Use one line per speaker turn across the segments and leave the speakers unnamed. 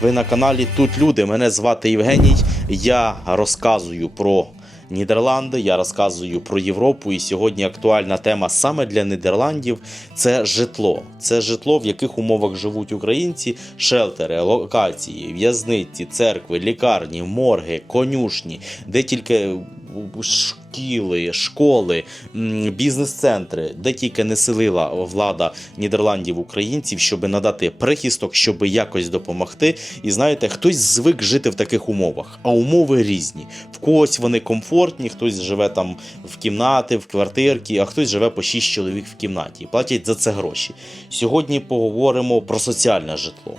Ви на каналі Тут люди. Мене звати Євгеній. Я розказую про Нідерланди, я розказую про Європу. І сьогодні актуальна тема саме для Нідерландів це житло. Це житло, в яких умовах живуть українці, шелтери, локації, в'язниці, церкви, лікарні, морги, конюшні, де тільки шкіли, школи, бізнес-центри, де тільки не селила влада Нідерландів українців, щоб надати прихисток, щоб якось допомогти. І знаєте, хтось звик жити в таких умовах, а умови різні. В когось вони комфортні, хтось живе там в кімнати, в квартирки, а хтось живе по 6 чоловік в кімнаті. і Платять за це гроші. Сьогодні поговоримо про соціальне житло.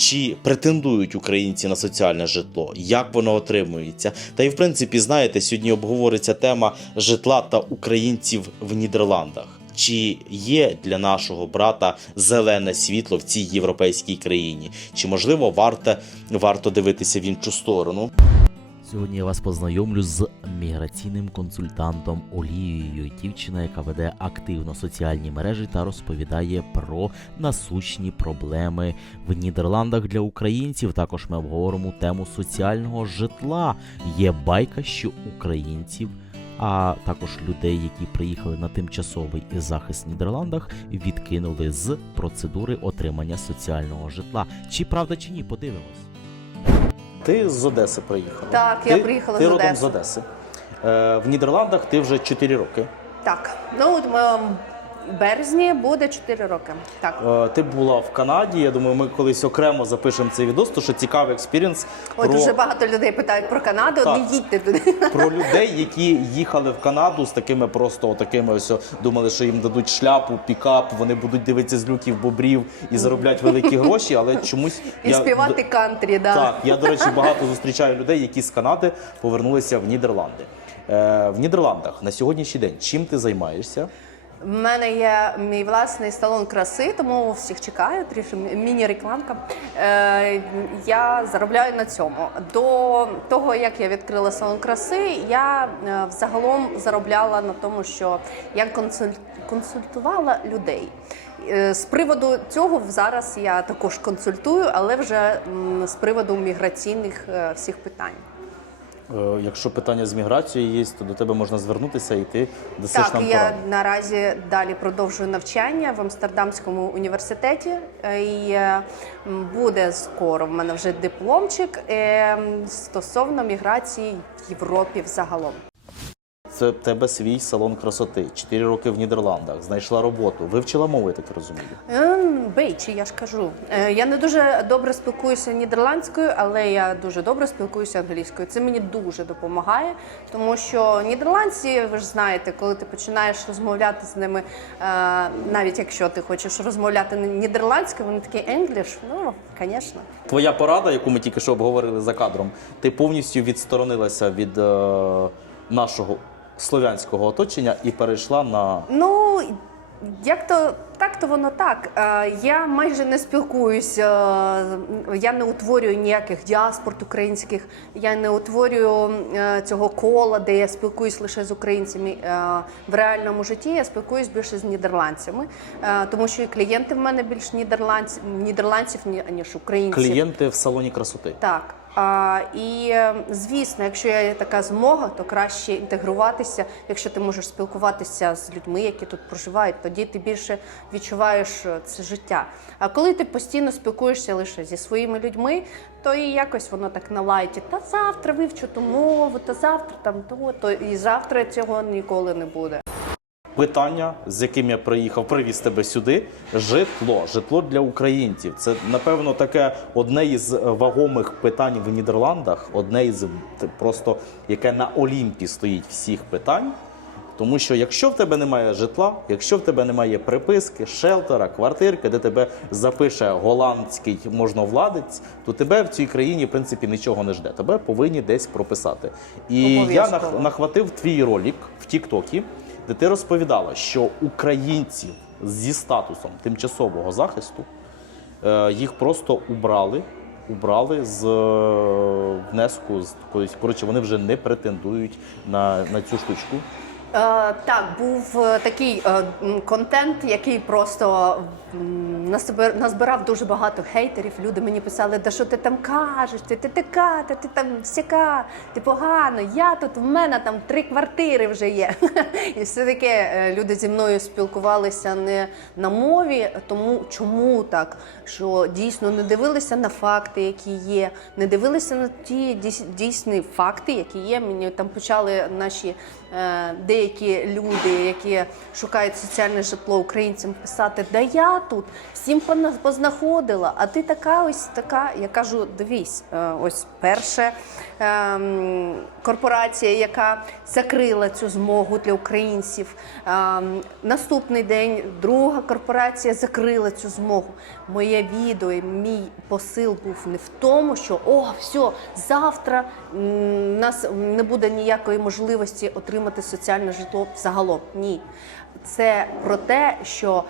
Чи претендують українці на соціальне житло, як воно отримується? Та й в принципі, знаєте, сьогодні обговориться тема житла та українців в Нідерландах. Чи є для нашого брата зелене світло в цій європейській країні? Чи можливо варто, варто дивитися в іншу сторону?
Сьогодні я вас познайомлю з міграційним консультантом Олією, дівчина, яка веде активно соціальні мережі та розповідає про насущні проблеми в Нідерландах для українців. Також ми обговоримо тему соціального житла. Є байка, що українців. А також людей, які приїхали на тимчасовий захист в Нідерландах, відкинули з процедури отримання соціального житла. Чи правда, чи ні? Подивимось.
Ти з Одеси приїхала?
Так,
ти,
я приїхала
ти
з
родом
Одеси.
з Одеси. Е, в Нідерландах ти вже 4 роки.
Так, ну от ми березні буде 4 роки. Так.
Е, ти була в Канаді. Я думаю, ми колись окремо запишемо цей відос, тому що цікавий експірієнс
Ой,
про,
дуже багато людей питають про Канаду.
Так.
Не їдьте туди.
про людей, які їхали в Канаду з такими просто такими ось о, думали, що їм дадуть шляпу, пікап, вони будуть дивитися з люків бобрів і заробляти великі гроші, але чомусь
І співати кантрі, да.
Так, я, до речі, багато зустрічаю людей, які з Канади повернулися в Нідерланди. Е, в Нідерландах на сьогоднішній день чим ти займаєшся?
В мене є мій власний салон краси, тому всіх чекаю. Трішки міні-рекламка. Е, я заробляю на цьому. До того, як я відкрила салон краси, я е, взагалом заробляла на тому, що я консуль- консультувала людей. Е, З приводу цього зараз я також консультую, але вже м, з приводу міграційних е, всіх питань.
Е, Якщо питання з міграцією є, то до тебе можна звернутися і ти дасиш
Так,
нам
я
пораду.
наразі далі продовжую навчання в Амстердамському університеті. Е, І е, буде скоро в мене вже дипломчик стосовно міграції в Європі взагалом.
В тебе свій салон красоти. 4 роки в Нідерландах. Знайшла роботу. Вивчила мови, я так розумію.
Ем, Бейчі, я ж кажу. Е, Я не дуже добре спілкуюся нідерландською, але я дуже добре спілкуюся англійською. Це мені дуже допомагає, тому що нідерландці, ви ж знаєте, коли ти починаєш розмовляти з ними, е, навіть якщо ти хочеш розмовляти нідерландською, вони такі енгліш. Ну, звісно.
Твоя порада, яку ми тільки що обговорили за кадром, ти повністю відсторонилася від е, нашого слов'янського оточення і перейшла на
Ну, як то так, то воно так. Е, Я майже не спілкуюся, е, я не утворюю ніяких діаспорт українських, я не утворюю е, цього кола, де я спілкуюсь лише з українцями в реальному житті. Я спілкуюсь більше з нідерландцями, тому що і клієнти в мене більш нідерландців, нідерландців ніж українців.
клієнти в салоні красоти.
Так. А, і е, звісно, якщо є така змога, то краще інтегруватися. Якщо ти можеш спілкуватися з людьми, які тут проживають, тоді ти більше відчуваєш е, це життя. А коли ти постійно спілкуєшся лише зі своїми людьми, то і якось воно так на лайті. Та завтра вивчу ту мову, та завтра там то, то і завтра цього ніколи не буде.
Питання, з яким я приїхав, привіз тебе сюди. Житло, житло для українців. Це напевно таке одне із вагомих питань в Нідерландах, одне із просто яке на Олімпі стоїть всіх питань. Тому що якщо в тебе немає житла, якщо в тебе немає приписки, шелтера, квартирки, де тебе запише голландський можновладець, то тебе в цій країні в принципі нічого не жде. Тебе повинні десь прописати. І я нахватив твій ролик в Тіктокі, де ти розповідала, що українців зі статусом тимчасового захисту е, їх просто убрали. Убрали з е, внеску з. Коротше, вони вже не претендують на, на цю штучку.
Е, так, був е, такий е, контент, який просто назбирав дуже багато хейтерів. Люди мені писали, да що ти там кажеш, ти, ти така, ти, ти там сяка, ти погано, я тут, в мене там три квартири вже є. І все таке люди зі мною спілкувалися не на мові, тому чому так? Що дійсно не дивилися на факти, які є, не дивилися на ті дійсні факти, які є. Мені там почали наші деякі люди, які шукають соціальне житло українцям, писати: Да я тут всім познаходила, а ти така ось така. Я кажу: дивись, е, ось перше ем, корпорація, яка закрила цю змогу для українців. Ем, наступний день друга корпорація закрила цю змогу. Моє відео, і мій посил був не в тому, що о, все, завтра нас не буде ніякої можливості отримати соціальне житло загалом. Ні. Це про те, що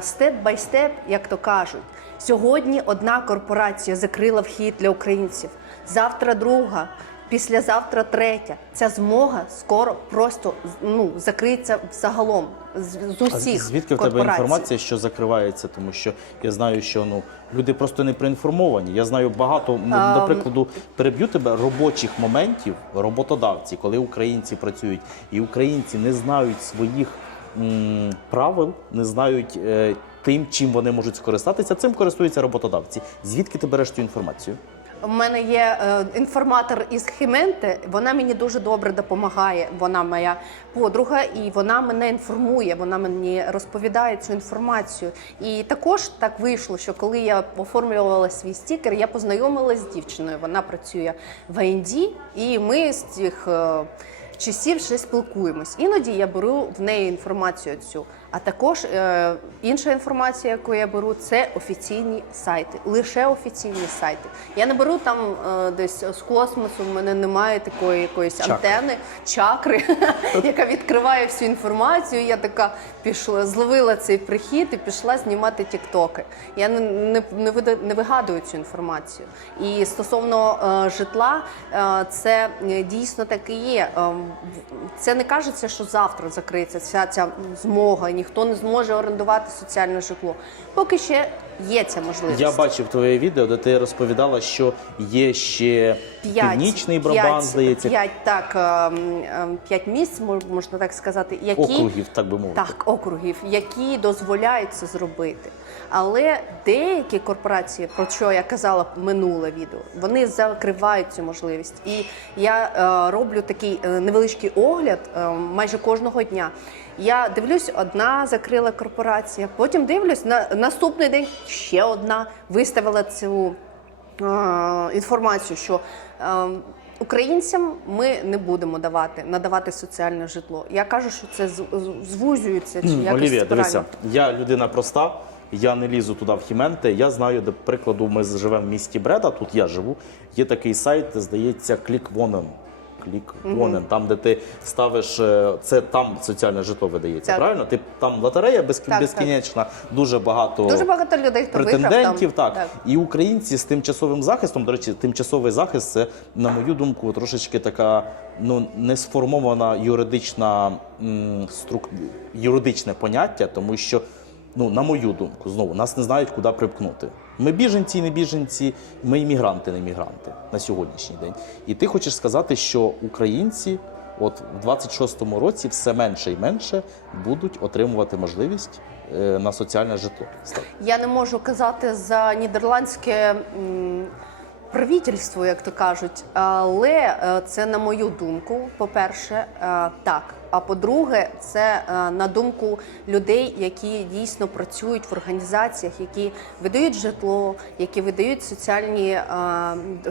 степ бай степ, як то кажуть, сьогодні одна корпорація закрила вхід для українців, завтра друга. Післязавтра третя. Ця змога скоро просто ну закриється загалом з, з
А
усіх
звідки в тебе інформація, що закривається? Тому що я знаю, що ну люди просто не проінформовані. Я знаю багато, м, прикладу, переб'ю тебе робочих моментів роботодавці, коли українці працюють, і українці не знають своїх м, правил, не знають е, тим, чим вони можуть скористатися. Цим користуються роботодавці. Звідки ти береш цю інформацію?
У мене є е, інформатор із Хіменти. Вона мені дуже добре допомагає. Вона моя подруга, і вона мене інформує. Вона мені розповідає цю інформацію. І також так вийшло, що коли я оформлювала свій стікер, я познайомилася з дівчиною. Вона працює в АНД, і ми з цих. Часів ще спілкуємось. Іноді я беру в неї інформацію цю. А також е, інша інформація, яку я беру, це офіційні сайти, лише офіційні сайти. Я не беру там е, десь з космосу. В мене немає такої якоїсь
Чакри.
антени, чакри, яка відкриває всю інформацію. Я така пішла, зловила цей прихід і пішла знімати тіктоки. Я не, не, не, не вигадую цю інформацію. І стосовно е, житла, е, це е, дійсно так і є. Це не кажеться, що завтра закриється вся ця змога, і ніхто не зможе орендувати соціальне житло. Поки ще є ця можливість.
Я бачив твоє відео, де ти розповідала, що є ще
П'ять-
північний Брабант,
п'ять-
здається,
П'ять так ем, ем, п'ять місць, мож- можна так сказати, які
округів, так би мовити.
так, округів, які дозволяють це зробити. Але деякі корпорації, про що я казала минуле відео, вони закривають цю можливість. І я е, роблю такий е, невеличкий огляд е, майже кожного дня. Я дивлюсь, одна закрила корпорація, потім дивлюсь на наступний день ще одна виставила цю е, інформацію, що е, українцям ми не будемо давати надавати соціальне житло. Я кажу, що це звузюється чи якось
Олівія, дивися, я людина проста, я не лізу туди в хіменти. Я знаю, до прикладу, ми живемо в місті Бреда, тут я живу. Є такий сайт, здається, ClickWonen. ClickWonen, там, де ти ставиш, е, це там соціальне житло видається,
Так.
правильно? Ти там лотерея без,
Так,
безкінечна, дуже багато.
Дуже багато людей, хто
претендентів,
виграв там.
так. І українці з тимчасовим захистом, до речі, тимчасовий захист це, на мою думку, трошечки така ну не сформована юридична м, струк... юридичне поняття, тому що, ну, на мою думку, знову нас не знають, куди припкнути. Ми біженці, не біженці, ми іммігранти, не мігранти на сьогоднішній день. І ти хочеш сказати, що українці. От в 26-му році все менше і менше будуть отримувати можливість е, на соціальне житло.
Я не можу казати за нідерландське правительство, як то кажуть, але е, це на мою думку, по-перше, е, так. А по-друге, це е, на думку людей, які дійсно працюють в організаціях, які видають житло, які видають соціальні, е,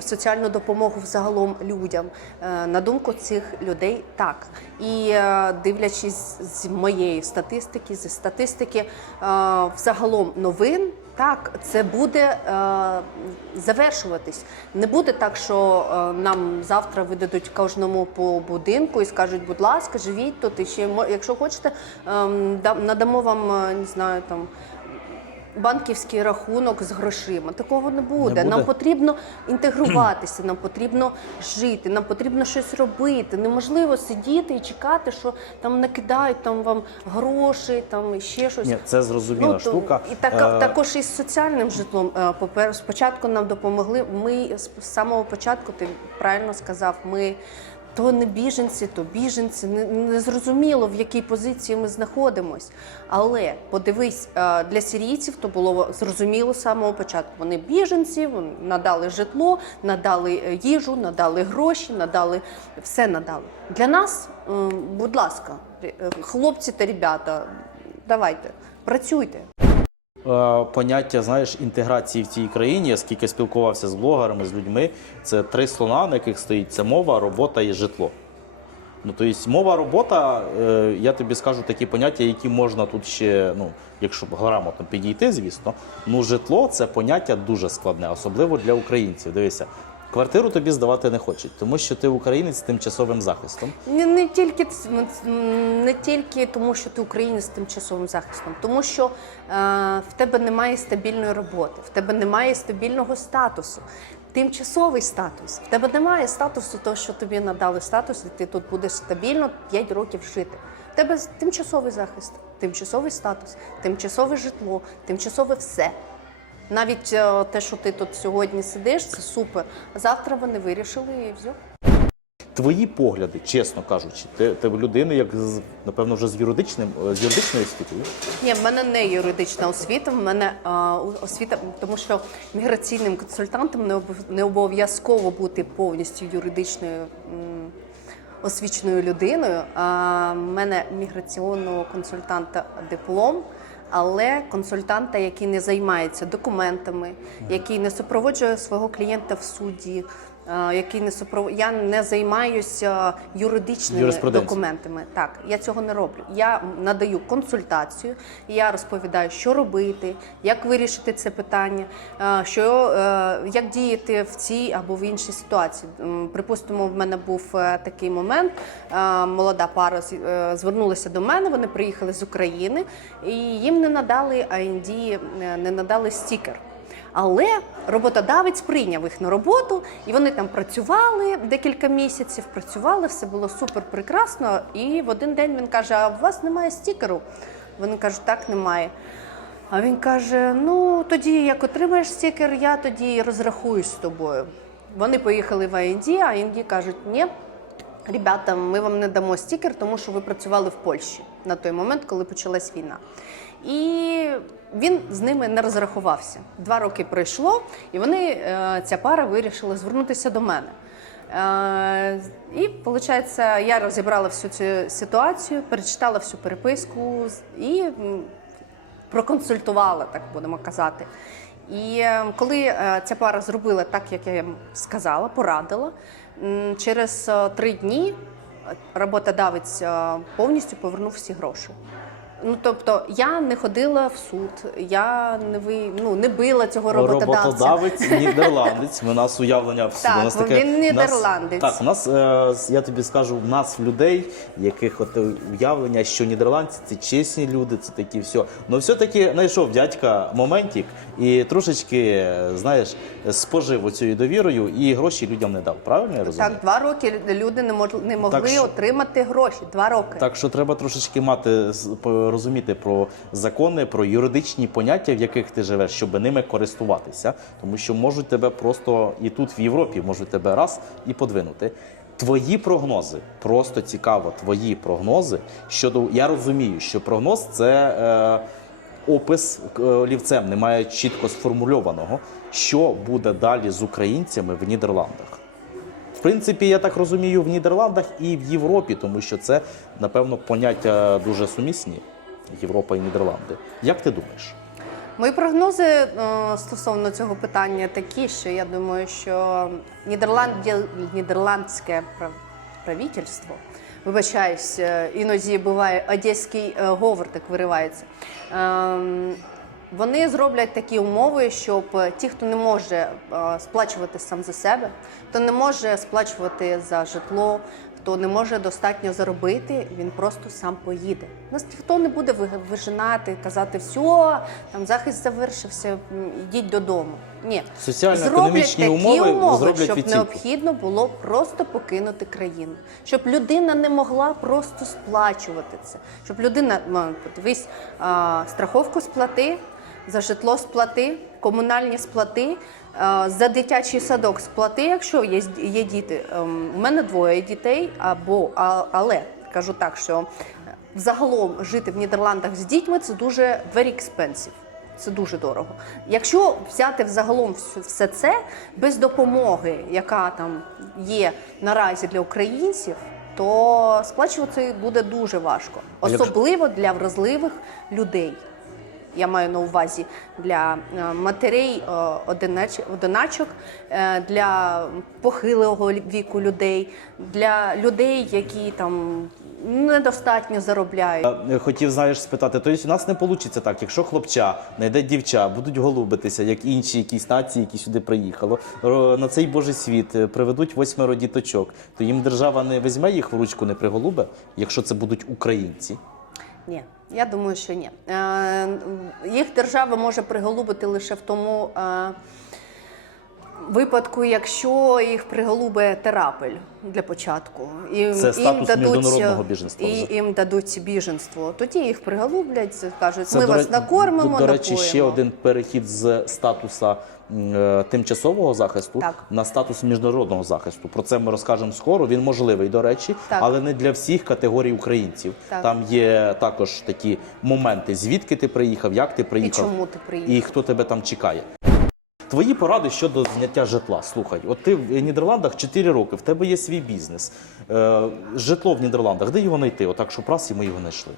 соціальну допомогу взагалом людям. Е, На думку цих людей, так. І дивлячись з моєї статистики, зі статистики взагалом новин. Так, це буде е, завершуватись. Не буде так, що е, нам завтра видадуть кожному по будинку і скажуть, будь ласка, живіть тут. І ще якщо хочете, е, надамо вам е, не знаю там банківський рахунок з грошима. Такого не буде.
буде?
Нам потрібно інтегруватися, нам потрібно жити, нам потрібно щось робити. Неможливо сидіти і чекати, що там накидають там вам гроші, там ще щось.
Ні, це зрозуміла
то-
штука.
І так,
Е,
також із соціальним житлом. Е, Спочатку нам допомогли. Ми з самого початку, ти правильно сказав, ми то не біженці, то біженці. Не, зрозуміло, в якій позиції ми знаходимось. Але подивись, е, для сирійців то було зрозуміло з самого початку. Вони біженці, вони надали житло, надали е, їжу, надали гроші, надали все надали. Для нас, е, будь ласка, хлопці та ребята, давайте, працюйте.
Е, поняття знаєш інтеграції в цій країні, я скільки спілкувався з блогерами, з людьми, це три слона, на яких стоїть це мова, робота і житло. Ну, тобто мова, робота, е, я тобі скажу такі поняття, які можна тут ще, ну, якщо грамотно підійти, звісно. Ну, житло це поняття дуже складне, особливо для українців. Дивися, квартиру тобі здавати не хочуть, тому що ти українець з тимчасовим захистом.
Не, не тільки не тільки тому, що ти українець з тимчасовим захистом, тому що е, в тебе немає стабільної роботи, в тебе немає стабільного статусу. Тимчасовий статус. В тебе немає статусу, того, що тобі надали статус, і ти тут будеш стабільно 5 років жити. В тебе тимчасовий захист, тимчасовий статус, тимчасове житло, тимчасове все. Навіть е, те, що ти тут сьогодні сидиш, це супер. Завтра вони вирішили і все.
Твої погляди, чесно кажучи, ти, ти людина, як з- напевно, вже з юридичним е, з юридичною освітою.
Ні, в мене не юридична освіта, в мене а, освіта, тому що міграційним консультантом не не обов'язково бути повністю юридичною м, освіченою людиною. А в мене міграційного консультанта диплом. Але консультанта, який не займається документами, який не супроводжує свого клієнта в суді, який не супров... я не займаюся юридичними документами. Так, я цього не роблю. Я надаю консультацію, я розповідаю, що робити, як вирішити це питання, е, що, е, як діяти в цій або в іншій ситуації. Припустимо, в мене був е, такий момент. е, Молода пара е, звернулася до мене, вони приїхали з України, і їм не надали АНД, не надали стікер. Але роботодавець прийняв їх на роботу, і вони там працювали декілька місяців, працювали, все було супер прекрасно. І в один день він каже: А у вас немає стікеру? Вони кажуть, так, немає. А він каже: Ну тоді, як отримаєш стікер, я тоді розрахуюсь з тобою. Вони поїхали в АНД, а АНД кажуть, ні. Ребята, ми вам не дамо стікер, тому що ви працювали в Польщі на той момент, коли почалась війна. І він з ними не розрахувався. Два роки пройшло, і вони, е, ця пара, вирішила звернутися до мене. Е, І виходить, я розібрала всю цю ситуацію, перечитала всю переписку і проконсультувала, так будемо казати. І е, коли ця пара зробила так, як я їм сказала, порадила, через три дні роботодавець повністю повернув всі гроші. Ну тобто я не ходила в суд, я не ви ну не била цього роботодавця.
Роботодавець нідерландець. У нас уявлення всі.
Так,
у нас
він
таке, у нас-
нідерландець.
Так, у нас е, я тобі скажу, в нас в людей, яких от уявлення, що нідерландці це чесні люди, це такі все. Ну все-таки знайшов дядька моментик і трошечки, знаєш, спожив оцією довірою і гроші людям не дав. Правильно я розумію?
Так, два роки люди не мож, не могли
Так що-
отримати гроші. Два роки.
Так що треба трошечки мати розуміти про закони, про юридичні поняття, в яких ти живеш, щоб ними користуватися, тому що можуть тебе просто і тут в Європі можуть тебе раз і подвинути. Твої прогнози просто цікаво. Твої прогнози щодо я розумію, що прогноз це е, опис е, олівцем, немає чітко сформульованого, що буде далі з українцями в Нідерландах. В принципі, я так розумію, в Нідерландах і в Європі, тому що це, напевно, поняття дуже сумісні. Європа і Нідерланди. Як ти думаєш?
Мої прогнози е, стосовно цього питання такі, що я думаю, що Нідерланді, нідерландське правительство, вибачаюсь, е, іноді буває одеський е, говор так виривається. Ем, Вони зроблять такі умови, щоб ті, хто не може сплачувати сам за себе, хто не може сплачувати за житло, хто не може достатньо заробити, він просто сам поїде. Нас ніхто не буде ви- вижинати, казати, все, там захист завершився, м, ідіть додому. Ні, зроблять такі
умови
умови,
зроблять
щоб
відсілку.
необхідно було просто покинути країну, щоб людина не могла просто сплачувати це. Щоб людина, м, подивись, страховку сплати, за житло сплати, комунальні сплати, за дитячий садок сплати, якщо є, є діти. Ем, У мене двоє дітей, або але кажу так, що взагалом жити в Нідерландах з дітьми це дуже very expensive. Це дуже дорого. Якщо взяти взагалом все це без допомоги, яка там є наразі для українців, то сплачувати буде дуже важко, особливо для вразливих людей. Я маю на увазі для е, матерей е, одиначок, е, для похилого віку людей, для людей, які там недостатньо заробляють.
Хотів, знаєш, спитати, тобто у нас не вийде так, якщо хлопча знайде дівча, будуть голубитися, як інші якісь нації, які сюди приїхали, на цей божий світ приведуть восьмеро діточок, то їм держава не візьме їх в ручку, не приголубе, якщо це будуть українці.
Ні, я думаю, що ні. Е, Їх держава може приголубити лише в тому е, випадку, якщо їх приголубить терапель для початку. І
Це статус міжнародного біженства
І
вже.
їм дадуть біженство. Тоді їх приголублять, кажуть,
Це,
ми
до
вас накормимо,
До, до речі,
напоїмо.
ще один перехід з статуса е, тимчасового захисту
Так.
на статус міжнародного захисту. Про це ми розкажемо скоро. Він можливий, до речі,
Так.
але не для всіх категорій українців.
Так.
Там є також такі моменти: звідки ти приїхав, як ти
І
приїхав,
чому ти приїхав?
і хто тебе там чекає. Твої поради щодо зняття житла. Слухай, от ти в Нідерландах 4 роки, в тебе є свій бізнес. Е, житло в Нідерландах, де його знайти? Отак, щоб раз і ми його знайшли.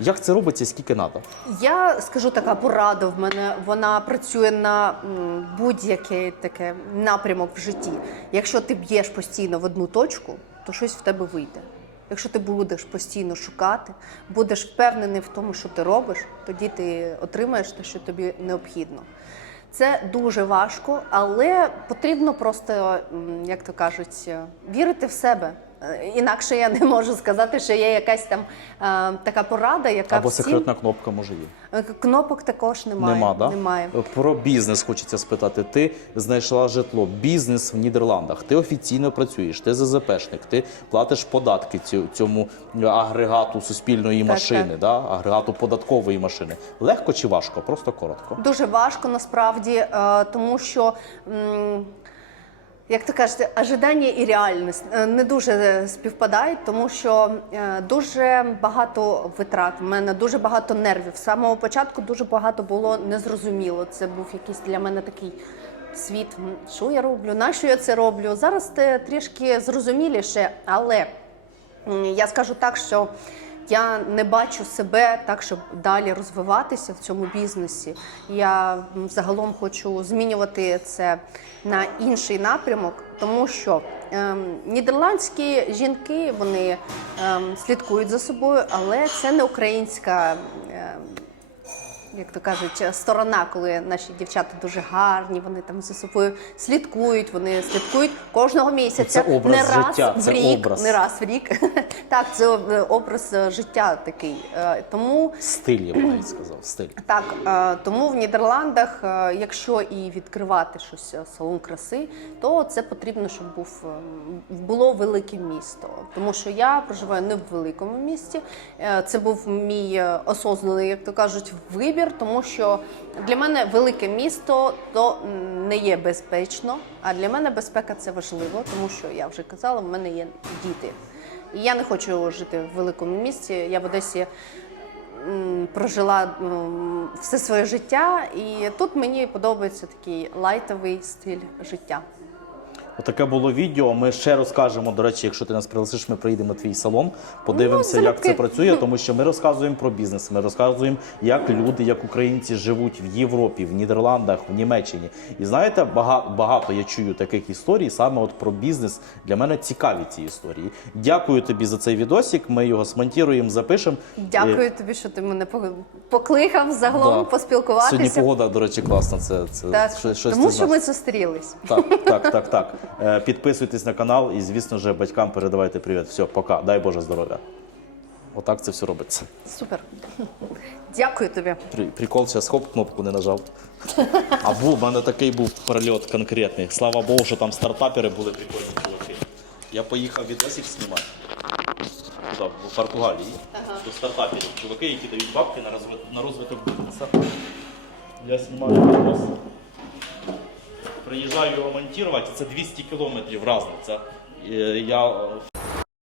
Як це робиться, скільки треба?
Я скажу така порада в мене. Вона працює на будь-який таке напрямок в житті. Якщо ти б'єш постійно в одну точку, то щось в тебе вийде. Якщо ти будеш постійно шукати, будеш впевнений в тому, що ти робиш, тоді ти отримаєш те, що тобі необхідно. Це дуже важко, але потрібно просто, як то кажуть, вірити в себе. Е, Інакше я не можу сказати, що є якась там е, така порада, яка
Або
всім...
секретна кнопка може є.
Е, Кнопок також немає.
Нема, да?
Немає.
Про бізнес хочеться спитати. Ти знайшла житло, бізнес в Нідерландах. Ти офіційно працюєш, ти ЗЗПшник, ти платиш податки цю- цьому агрегату суспільної
Так,
машини,
так.
Да? агрегату податкової машини. Легко чи важко? Просто коротко.
Дуже важко насправді, е, тому що. Як то кажете, ожидання і реальність е, не дуже співпадають, тому що е, дуже багато витрат. В мене дуже багато нервів. З самого початку дуже багато було незрозуміло. Це був якийсь для мене такий світ. Що я роблю? На що я це роблю? Зараз це трішки зрозуміліше, але Я скажу так, що я не бачу себе так, щоб далі розвиватися в цьому бізнесі. Я загалом хочу змінювати це на інший напрямок, тому що ем, нідерландські жінки вони ем, слідкують за собою, але це не українська. ем, як то кажуть, сторона, коли наші дівчата дуже гарні, вони там за собою слідкують, вони слідкують кожного місяця.
Це образ
не раз
життя,
в
це
рік,
образ.
не раз в рік. так, це е, образ е, життя такий. Е, Тому
Стиль, я б навіть сказав. Стиль.
так, тому в Нідерландах, якщо і відкривати щось салон краси, то це потрібно, щоб був було велике місто. Тому що я проживаю не в великому місті. Це був мій осознаний, як то кажуть, вибір, тому що для мене велике місто то не є безпечно. А для мене безпека це важливо, тому що я вже казала, в мене є діти. І я не хочу жити в великому місті. Я в Одесі прожила все своє життя, і тут мені подобається такий лайтовий стиль життя.
Отаке було відео. Ми ще розкажемо. До речі, якщо ти нас пригласиш, ми приїдемо на твій салон, подивимося,
Ну,
як це працює, тому що ми розказуємо про бізнес. Ми розказуємо, як люди, як українці живуть в Європі, в Нідерландах, в Німеччині. І знаєте, багато, багато я чую таких історій саме от про бізнес. Для мене цікаві ці історії. Дякую тобі за цей відосик. Ми його смонтуємо, запишемо.
Дякую тобі, що ти мене по- покликав загалом
Да. Сьогодні погода, до речі, класна. Це, це
Так,
щось, щось
тому
це
що ми зустрілись.
Так, так, так, так. Е, Підписуйтесь на канал і, звісно ж, батькам передавайте привіт. Все, пока. Дай Боже здоров'я. Отак це все робиться.
Супер. Дякую тобі.
При- Прикол, зараз хоп, кнопку не нажав. А був, в мене такий був прильот конкретний. Слава Богу, що там стартапери були прикольні чуваки. Я поїхав відосик знімати. Туди, в Португалії. До стартаперів. Чуваки, які дають бабки на розвиток, на розвиток бізнесу. Я знімаю відос. Приїжджаю його монтувати, це 200 кілометрів разниця. Е, Я